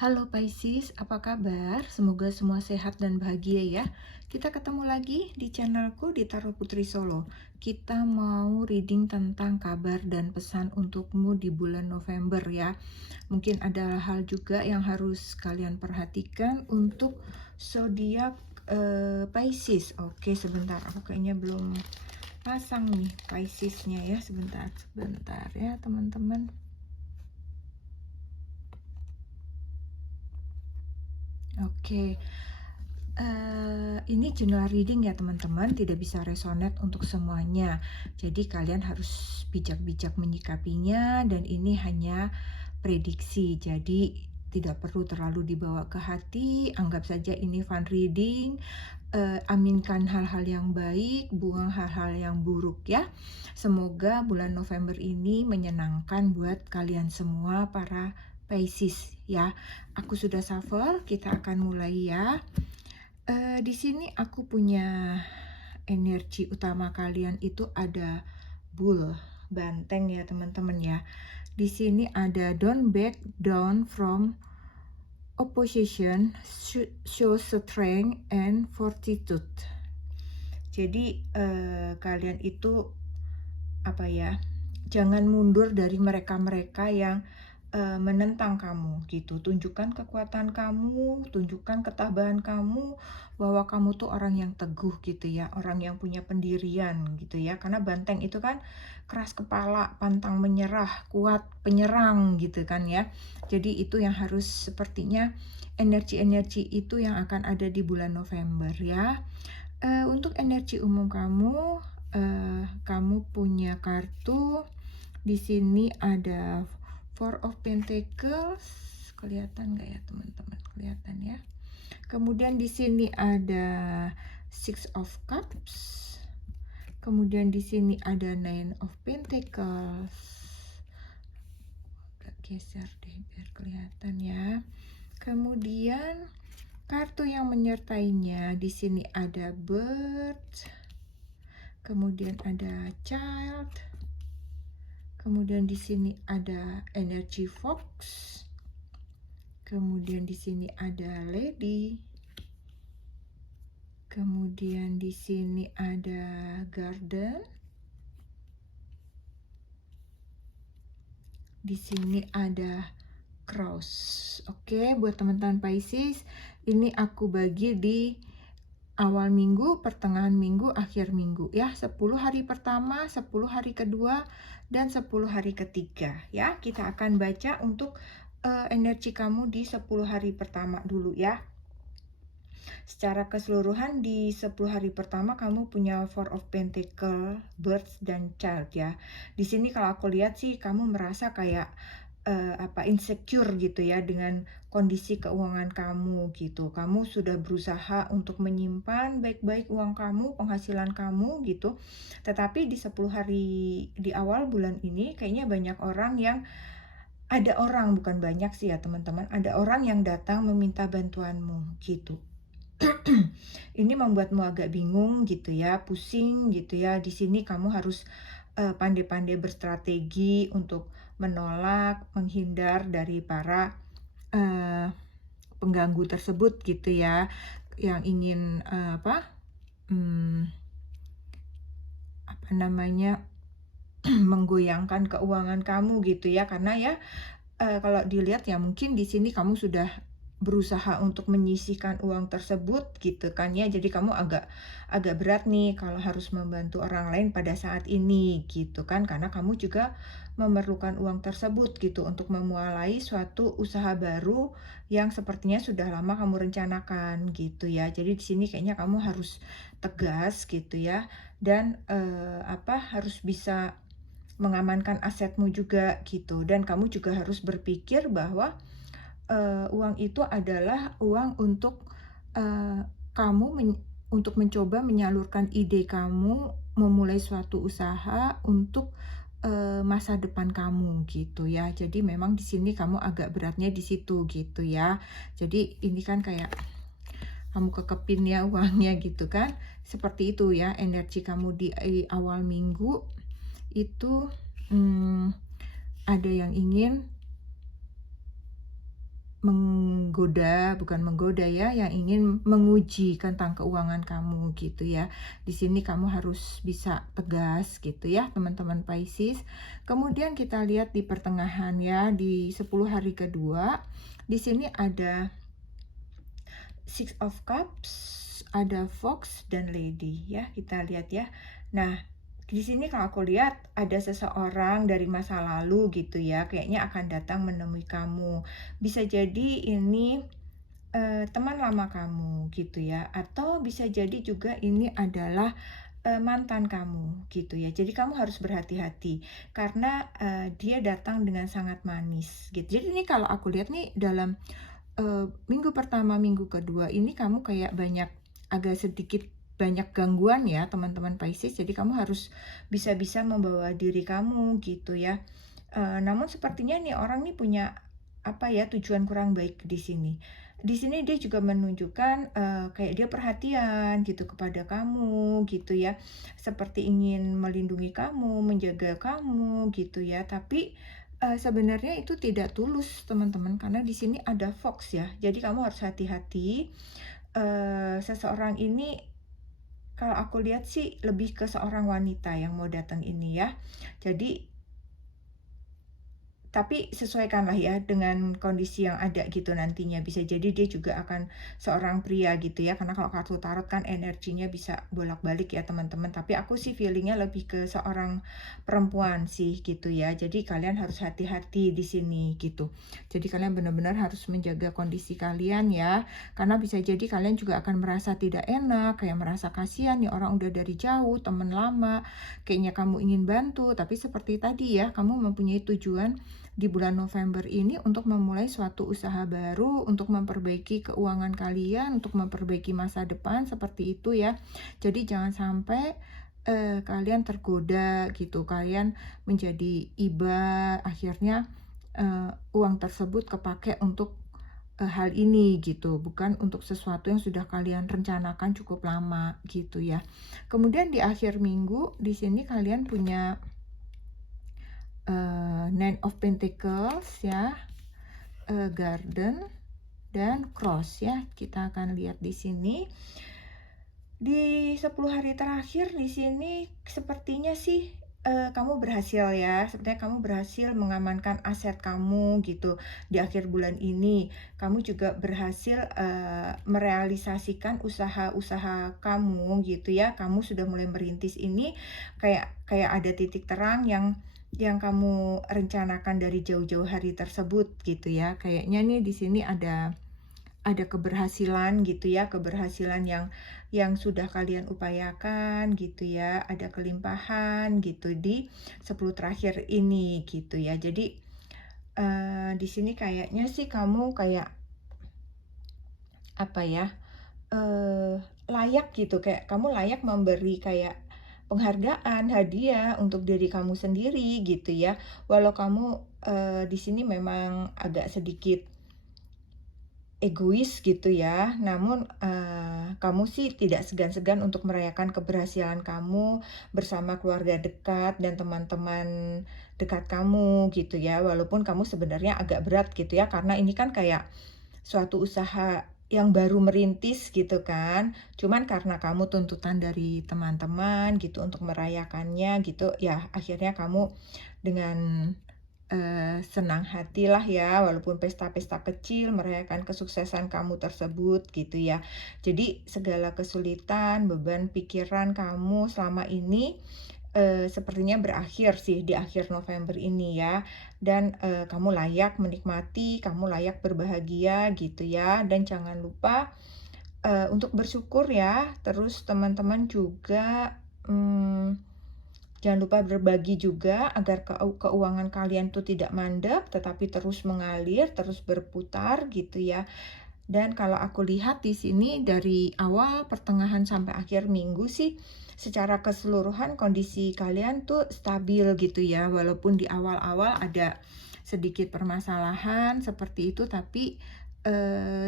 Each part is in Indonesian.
Halo Pisces, apa kabar? Semoga semua sehat dan bahagia ya. Kita ketemu lagi di channelku di Tarot Putri Solo. Kita mau reading tentang kabar dan pesan untukmu di bulan November ya. Mungkin ada hal juga yang harus kalian perhatikan untuk zodiak Pisces. Oke, sebentar. Aku kayaknya belum pasang nih Piscesnya ya. Sebentar ya teman-teman. Oke, ini general reading ya teman-teman, tidak bisa resonate untuk semuanya. Jadi kalian harus bijak-bijak menyikapinya dan ini hanya prediksi. Jadi tidak perlu terlalu dibawa ke hati, anggap saja ini fun reading. Aminkan hal-hal yang baik, buang hal-hal yang buruk ya. Semoga bulan November ini menyenangkan buat kalian semua para Pisces ya. Aku sudah shuffle, kita akan mulai ya. Di sini aku punya energi utama kalian itu ada bull, banteng ya teman-teman ya. Di sini ada don't back down from opposition, show strength and fortitude. Jadi kalian itu apa ya? Jangan mundur dari mereka-mereka yang menentang kamu gitu. Tunjukkan kekuatan kamu, tunjukkan ketabahan kamu, bahwa kamu tuh orang yang teguh gitu ya, orang yang punya pendirian gitu ya. Karena banteng itu kan keras kepala, pantang menyerah, kuat penyerang gitu kan ya. Jadi itu yang harus sepertinya energi-energi itu yang akan ada di bulan November ya. Untuk energi umum kamu, kamu punya kartu. Di sini ada Four of Pentacles, kelihatan nggak ya teman-teman? Kelihatan ya. Kemudian di sini ada Six of Cups. Kemudian di sini ada Nine of Pentacles. Geser deh biar kelihatan ya. Kemudian kartu yang menyertainya di sini ada Bird. Kemudian ada Child. Kemudian di sini ada energi Fox. Kemudian di sini ada Lady. Kemudian di sini ada Garden. Di sini ada Cross. Oke, buat teman-teman Pisces, ini aku bagi di awal minggu, pertengahan minggu, akhir minggu ya. 10 hari pertama, 10 hari kedua, dan 10 hari ketiga ya. Kita akan baca untuk energi kamu di 10 hari pertama dulu ya. Secara keseluruhan di 10 hari pertama kamu punya Four of Pentacles, Birds, dan Child ya. Di sini kalau aku lihat sih kamu merasa kayak insecure gitu ya dengan kondisi keuangan kamu gitu. Kamu sudah berusaha untuk menyimpan baik-baik uang kamu, penghasilan kamu gitu. Tetapi di 10 hari di awal bulan ini kayaknya banyak orang yang bukan banyak sih ya teman-teman, ada orang yang datang meminta bantuanmu gitu. Ini membuatmu agak bingung gitu ya, pusing gitu ya. Di sini kamu harus pandai-pandai berstrategi untuk menolak, menghindar dari para pengganggu tersebut gitu ya, yang ingin menggoyangkan keuangan kamu gitu ya. Karena ya kalau dilihat ya mungkin di sini kamu sudah berusaha untuk menyisihkan uang tersebut gitu kan ya. Jadi kamu agak berat nih kalau harus membantu orang lain pada saat ini gitu kan, karena kamu juga memerlukan uang tersebut gitu untuk memulai suatu usaha baru yang sepertinya sudah lama kamu rencanakan gitu ya. Jadi di sini kayaknya kamu harus tegas gitu ya, dan harus bisa mengamankan asetmu juga gitu. Dan kamu juga harus berpikir bahwa uang itu adalah uang untuk kamu untuk mencoba menyalurkan ide kamu, memulai suatu usaha untuk masa depan kamu gitu ya. Jadi memang di sini kamu agak beratnya di situ gitu ya. Jadi ini kan kayak kamu kekepin ya uangnya gitu kan. Seperti itu ya energi kamu di awal minggu itu. Ada yang ingin bukan menggoda ya, yang ingin menguji tentang keuangan kamu gitu ya. Di sini kamu harus bisa tegas gitu ya, teman-teman Pisces. Kemudian kita lihat di pertengahan ya, di 10 hari kedua, di sini ada Six of Cups, ada Fox dan Lady ya. Kita lihat ya. Nah, di sini kalau aku lihat ada seseorang dari masa lalu gitu ya, kayaknya akan datang menemui kamu. Bisa jadi ini teman lama kamu gitu ya, atau bisa jadi juga ini adalah mantan kamu gitu ya. Jadi kamu harus berhati-hati karena dia datang dengan sangat manis gitu. Jadi ini kalau aku lihat nih dalam minggu pertama, minggu kedua ini kamu kayak agak sedikit banyak gangguan ya teman-teman Pisces. Jadi kamu harus bisa-bisa membawa diri kamu gitu ya. Namun sepertinya nih orang nih punya apa ya, tujuan kurang baik di sini. Di sini dia juga menunjukkan kayak dia perhatian gitu kepada kamu gitu ya. Seperti ingin melindungi kamu, menjaga kamu gitu ya. Tapi sebenarnya itu tidak tulus teman-teman, karena di sini ada Fox ya. Jadi kamu harus hati-hati. Seseorang ini kalau aku lihat sih lebih ke seorang wanita yang mau datang ini ya. Jadi tapi sesuaikanlah ya dengan kondisi yang ada gitu nantinya. Bisa jadi dia juga akan seorang pria gitu ya. Karena kalau kartu tarot kan energinya bisa bolak-balik ya teman-teman. Tapi aku sih feelingnya lebih ke seorang perempuan sih gitu ya. Jadi kalian harus hati-hati di sini gitu. Jadi kalian benar-benar harus menjaga kondisi kalian ya. Karena bisa jadi kalian juga akan merasa tidak enak. Kayak merasa kasihan nih orang udah dari jauh, teman lama. Kayaknya kamu ingin bantu. Tapi seperti tadi ya, kamu mempunyai tujuan di bulan November ini untuk memulai suatu usaha baru, untuk memperbaiki keuangan kalian, untuk memperbaiki masa depan seperti itu ya. Jadi jangan sampai kalian tergoda gitu, kalian menjadi iba, akhirnya uang tersebut kepake untuk hal ini gitu, bukan untuk sesuatu yang sudah kalian rencanakan cukup lama gitu ya. Kemudian di akhir minggu di sini kalian punya Nine of Pentacles ya, Garden dan Cross ya. Kita akan lihat di sini di 10 hari terakhir. Di sini sepertinya sih kamu berhasil ya, sepertinya kamu berhasil mengamankan aset kamu gitu di akhir bulan ini. Kamu juga berhasil merealisasikan usaha-usaha kamu gitu ya. Kamu sudah mulai merintis ini, kayak ada titik terang yang kamu rencanakan dari jauh-jauh hari tersebut gitu ya. Kayaknya nih di sini ada keberhasilan gitu ya, keberhasilan yang sudah kalian upayakan gitu ya, ada kelimpahan gitu di 10 terakhir ini gitu ya. Jadi di sini kayaknya sih kamu kayak apa ya, layak gitu, kayak kamu layak memberi kayak penghargaan, hadiah untuk diri kamu sendiri gitu ya. Walau kamu di sini memang agak sedikit egois gitu ya, namun kamu sih tidak segan-segan untuk merayakan keberhasilan kamu bersama keluarga dekat dan teman-teman dekat kamu gitu ya. Walaupun kamu sebenarnya agak berat gitu ya, karena ini kan kayak suatu usaha yang baru merintis gitu kan. Cuman karena kamu tuntutan dari teman-teman gitu untuk merayakannya gitu ya, akhirnya kamu dengan senang hatilah ya, walaupun pesta-pesta kecil merayakan kesuksesan kamu tersebut gitu ya. Jadi segala kesulitan, beban pikiran kamu selama ini sepertinya berakhir sih di akhir November ini ya. Dan kamu layak menikmati, kamu layak berbahagia gitu ya. Dan jangan lupa untuk bersyukur ya. Terus teman-teman juga jangan lupa berbagi juga agar keuangan kalian tuh tidak mandek, tetapi terus mengalir, terus berputar gitu ya. Dan kalau aku lihat di sini dari awal, pertengahan sampai akhir minggu sih, secara keseluruhan kondisi kalian tuh stabil gitu ya. Walaupun di awal-awal ada sedikit permasalahan seperti itu, tapi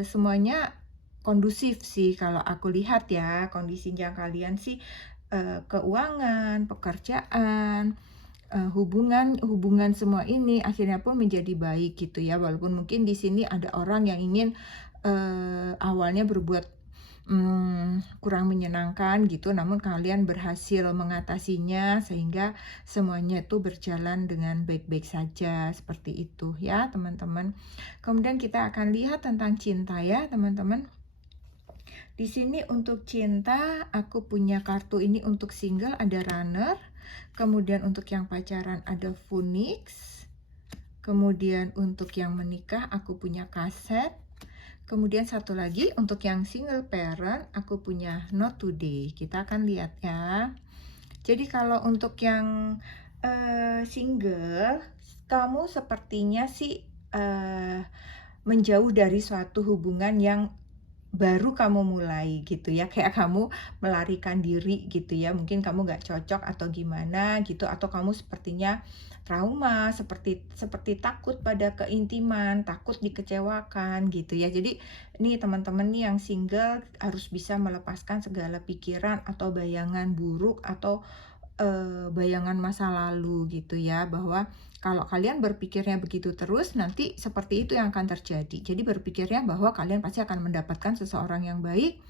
semuanya kondusif sih kalau aku lihat ya. Kondisinya kalian sih keuangan, pekerjaan, hubungan semua ini akhirnya pun menjadi baik gitu ya. Walaupun mungkin di sini ada orang yang ingin awalnya berbuat kurang menyenangkan gitu, namun kalian berhasil mengatasinya sehingga semuanya itu berjalan dengan baik-baik saja, seperti itu ya teman-teman. Kemudian kita akan lihat tentang cinta ya teman-teman. Di sini untuk cinta aku punya kartu ini untuk single ada runner, kemudian untuk yang pacaran ada phoenix, kemudian untuk yang menikah aku punya kaset, kemudian satu lagi untuk yang single parent aku punya not today. Kita akan lihat ya. Jadi kalau untuk yang single, kamu sepertinya sih menjauh dari suatu hubungan yang baru kamu mulai gitu ya, kayak kamu melarikan diri gitu ya, mungkin kamu nggak cocok atau gimana gitu, atau kamu sepertinya trauma, seperti takut pada keintiman, takut dikecewakan gitu ya. Jadi ini teman-teman nih yang single harus bisa melepaskan segala pikiran atau bayangan buruk atau bayangan masa lalu gitu ya, bahwa kalau kalian berpikirnya begitu terus, nanti seperti itu yang akan terjadi. Jadi berpikirnya bahwa kalian pasti akan mendapatkan seseorang yang baik,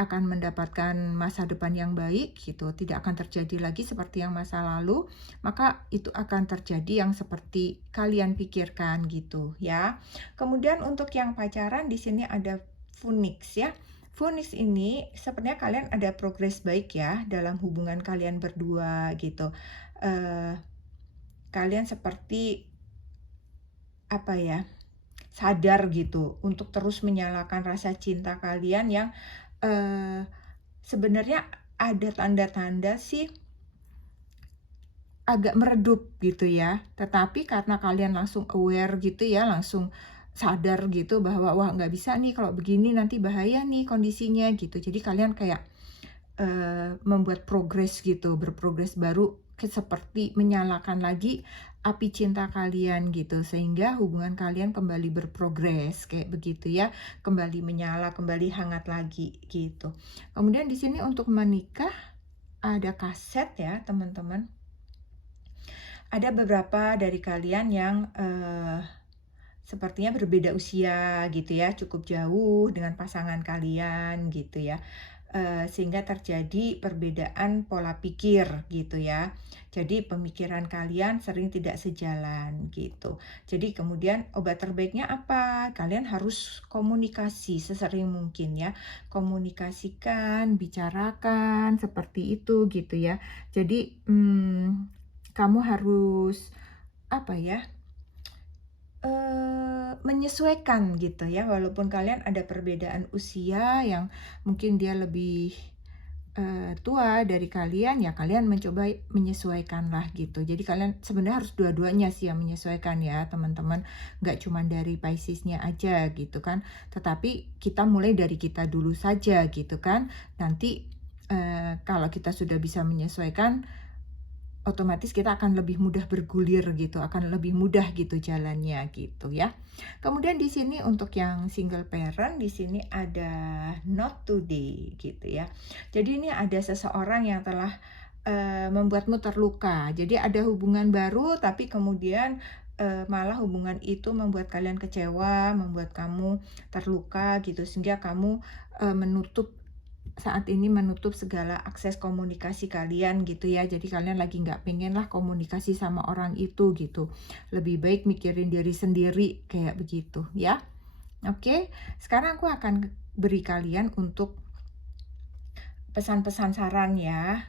akan mendapatkan masa depan yang baik gitu, tidak akan terjadi lagi seperti yang masa lalu, maka itu akan terjadi yang seperti kalian pikirkan gitu ya. Kemudian untuk yang pacaran di sini ada Phoenix ya. Phoenix ini sepertinya kalian ada progres baik ya dalam hubungan kalian berdua gitu. Kalian seperti apa ya, sadar gitu untuk terus menyalakan rasa cinta kalian yang sebenarnya ada tanda-tanda sih agak meredup gitu ya. Tetapi karena kalian langsung aware gitu ya, langsung sadar gitu bahwa wah nggak bisa nih kalau begini nanti bahaya nih kondisinya gitu. Jadi kalian kayak membuat progres gitu, berprogres baru seperti menyalakan lagi api cinta kalian gitu, sehingga hubungan kalian kembali berprogres kayak begitu ya, kembali menyala, kembali hangat lagi gitu. Kemudian di sini untuk menikah ada kaset ya teman-teman. Ada beberapa dari kalian yang sepertinya berbeda usia gitu ya, cukup jauh dengan pasangan kalian gitu ya, sehingga terjadi perbedaan pola pikir gitu ya. Jadi pemikiran kalian sering tidak sejalan gitu. Jadi kemudian obat terbaiknya apa? Kalian harus komunikasi sesering mungkin ya, komunikasikan, bicarakan seperti itu gitu ya. Jadi kamu harus apa ya, menyesuaikan gitu ya, walaupun kalian ada perbedaan usia yang mungkin dia lebih tua dari kalian, ya kalian mencoba menyesuaikan lah gitu. Jadi kalian sebenarnya harus dua-duanya sih yang menyesuaikan ya teman-teman, nggak cuma dari Pisces-nya aja gitu kan, tetapi kita mulai dari kita dulu saja gitu kan. Nanti kalau kita sudah bisa menyesuaikan, otomatis kita akan lebih mudah bergulir gitu, akan lebih mudah gitu jalannya gitu ya. Kemudian di sini untuk yang single parent di sini ada not today gitu ya. Jadi ini ada seseorang yang telah membuatmu terluka. Jadi ada hubungan baru tapi kemudian malah hubungan itu membuat kalian kecewa, membuat kamu terluka gitu, sehingga kamu saat ini menutup segala akses komunikasi kalian gitu ya. Jadi kalian lagi nggak pengen lah komunikasi sama orang itu gitu. Lebih baik mikirin diri sendiri kayak begitu ya. Oke, sekarang aku akan beri kalian untuk pesan-pesan saran ya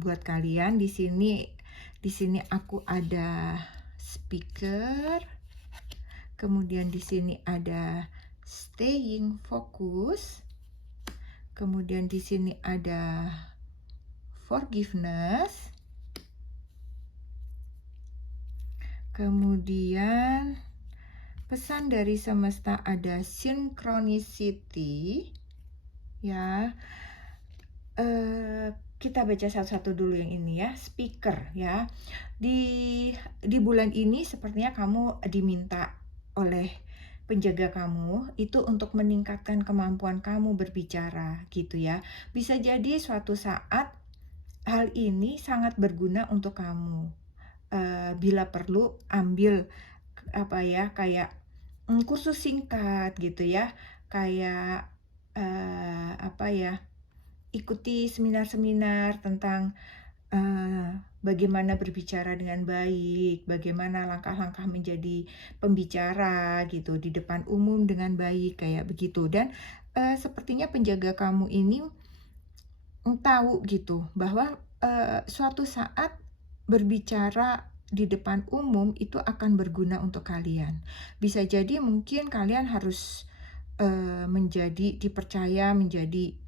buat kalian. Di sini aku ada speaker. Kemudian di sini ada staying focus. Kemudian di sini ada forgiveness. Kemudian pesan dari semesta ada synchronicity. Ya. Kita baca satu-satu dulu yang ini ya, speaker ya. Di bulan ini sepertinya kamu diminta oleh penjaga kamu itu untuk meningkatkan kemampuan kamu berbicara gitu ya. Bisa jadi suatu saat hal ini sangat berguna untuk kamu. bila perlu ambil apa ya, kayak, kursus singkat gitu ya, kayak, apa ya, ikuti seminar-seminar tentang bagaimana berbicara dengan baik, bagaimana langkah-langkah menjadi pembicara gitu di depan umum dengan baik, kayak begitu. Dan, sepertinya penjaga kamu ini tahu gitu bahwa, suatu saat berbicara di depan umum itu akan berguna untuk kalian. Bisa jadi mungkin kalian harus, menjadi dipercaya menjadi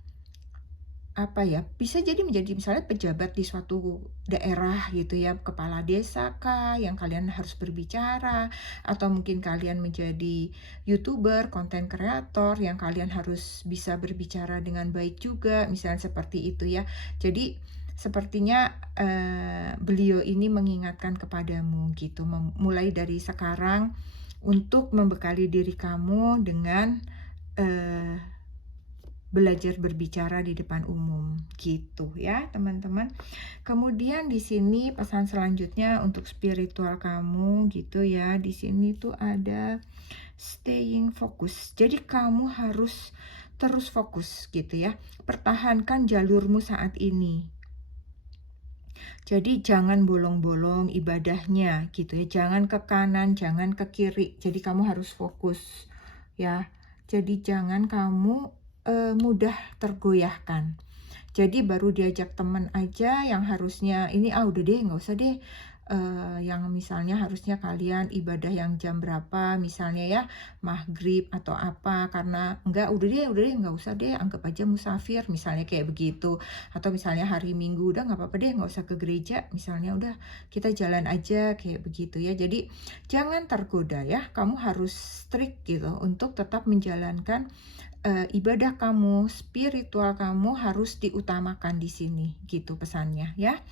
apa ya, bisa jadi menjadi misalnya pejabat di suatu daerah gitu ya, kepala desa kah yang kalian harus berbicara, atau mungkin kalian menjadi YouTuber, konten kreator yang kalian harus bisa berbicara dengan baik juga, misalnya seperti itu ya. Jadi sepertinya, beliau ini mengingatkan kepadamu gitu, mulai dari sekarang untuk membekali diri kamu dengan, eee belajar berbicara di depan umum, gitu ya, teman-teman. Kemudian di sini pesan selanjutnya untuk spiritual kamu gitu ya. Di sini tuh ada staying fokus. Jadi kamu harus terus fokus gitu ya. Pertahankan jalurmu saat ini. Jadi jangan bolong-bolong ibadahnya gitu ya. Jangan ke kanan, jangan ke kiri. Jadi kamu harus fokus ya. Jadi jangan kamu mudah tergoyahkan. Jadi baru diajak teman aja yang harusnya ini, udah deh nggak usah deh, yang misalnya harusnya kalian ibadah yang jam berapa misalnya ya, maghrib atau apa, karena enggak, udah deh nggak usah deh, anggap aja musafir misalnya kayak begitu. Atau misalnya hari Minggu, udah nggak apa-apa deh nggak usah ke gereja misalnya, udah kita jalan aja kayak begitu ya. Jadi jangan tergoda ya, kamu harus strict gitu untuk tetap menjalankan ibadah kamu, spiritual kamu harus diutamakan di sini, gitu pesannya ya.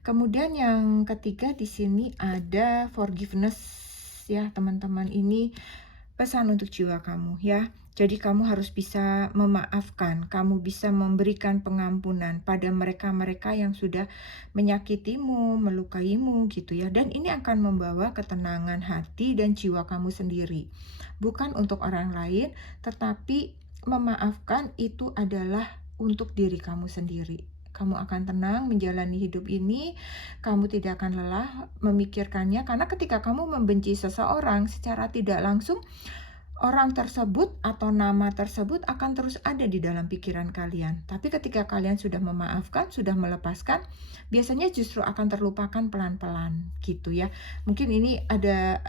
Kemudian yang ketiga di sini ada forgiveness ya, teman-teman. Ini pesan untuk jiwa kamu ya. Jadi kamu harus bisa memaafkan, kamu bisa memberikan pengampunan pada mereka-mereka yang sudah menyakitimu, melukaimu gitu ya. Dan ini akan membawa ketenangan hati dan jiwa kamu sendiri. Bukan untuk orang lain, tetapi memaafkan itu adalah untuk diri kamu sendiri. Kamu akan tenang menjalani hidup ini, kamu tidak akan lelah memikirkannya, karena ketika kamu membenci seseorang secara tidak langsung, orang tersebut atau nama tersebut akan terus ada di dalam pikiran kalian. Tapi ketika kalian sudah memaafkan, sudah melepaskan, biasanya justru akan terlupakan pelan-pelan gitu ya. Mungkin ini ada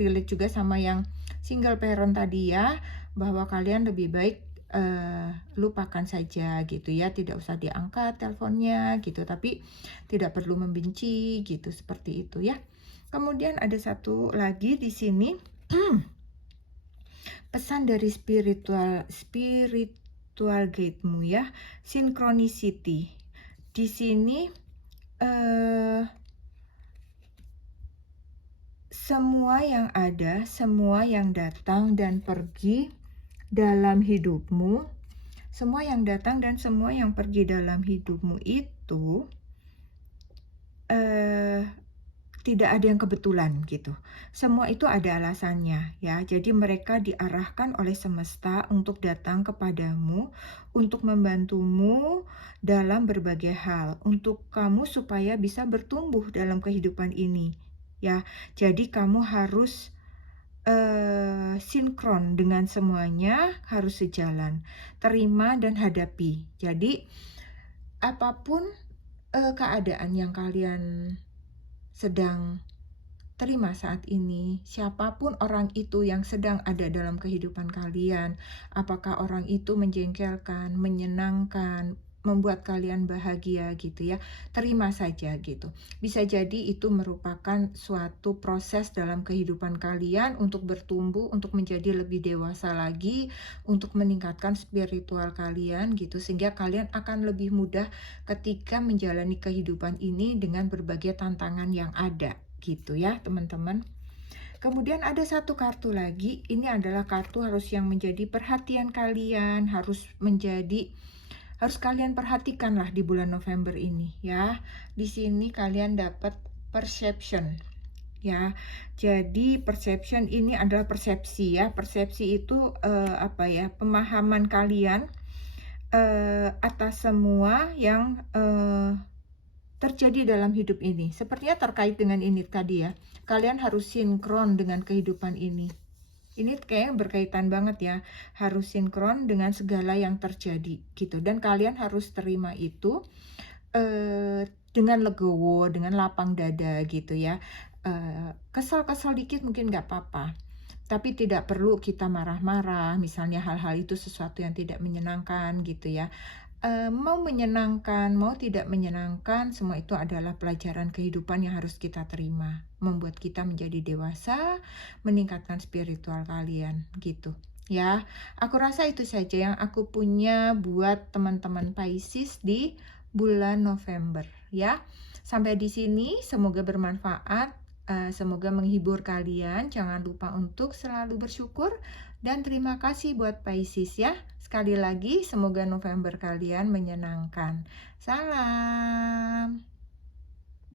relate juga sama yang single parent tadi ya, bahwa kalian lebih baik lupakan saja gitu ya, tidak usah diangkat teleponnya gitu, tapi tidak perlu membenci gitu, seperti itu ya. Kemudian ada satu lagi di sini pesan dari spiritual guide-mu ya, synchronicity. Di sini semua yang ada, semua yang datang dan pergi dalam hidupmu, semua yang datang dan semua yang pergi dalam hidupmu itu tidak ada yang kebetulan gitu. Semua itu ada alasannya ya. Jadi mereka diarahkan oleh semesta untuk datang kepadamu, untuk membantumu dalam berbagai hal, untuk kamu supaya bisa bertumbuh dalam kehidupan ini ya. Jadi kamu harus sinkron dengan semuanya, harus sejalan. Terima dan hadapi. Jadi apapun keadaan yang kalian sedang terima saat ini, siapapun orang itu yang sedang ada dalam kehidupan kalian, apakah orang itu menjengkelkan, menyenangkan, membuat kalian bahagia gitu ya, terima saja gitu. Bisa jadi itu merupakan suatu proses dalam kehidupan kalian untuk bertumbuh, untuk menjadi lebih dewasa lagi, untuk meningkatkan spiritual kalian gitu, sehingga kalian akan lebih mudah ketika menjalani kehidupan ini dengan berbagai tantangan yang ada gitu ya, teman-teman. Kemudian ada satu kartu lagi, ini adalah kartu harus yang menjadi perhatian kalian, harus kalian perhatikanlah di bulan November ini ya. Di sini kalian dapat perception. Ya, jadi perception ini adalah persepsi ya. Persepsi itu apa ya? Pemahaman kalian atas semua yang terjadi dalam hidup ini. Sepertinya terkait dengan ini tadi ya. Kalian harus sinkron dengan kehidupan ini. Ini kayaknya berkaitan banget ya. Harus sinkron dengan segala yang terjadi gitu. Dan kalian harus terima itu dengan legowo, dengan lapang dada gitu ya. Kesel-kesel dikit mungkin nggak apa-apa. Tapi tidak perlu kita marah-marah, misalnya hal-hal itu sesuatu yang tidak menyenangkan gitu ya. Mau menyenangkan, mau tidak menyenangkan, semua itu adalah pelajaran kehidupan yang harus kita terima. Membuat kita menjadi dewasa, meningkatkan spiritual kalian gitu. Ya, aku rasa itu saja yang aku punya buat teman-teman Pisces di bulan November ya. Sampai di sini, semoga bermanfaat, semoga menghibur kalian. Jangan lupa untuk selalu bersyukur dan terima kasih buat Pisces ya. Sekali lagi, semoga November kalian menyenangkan. Salam.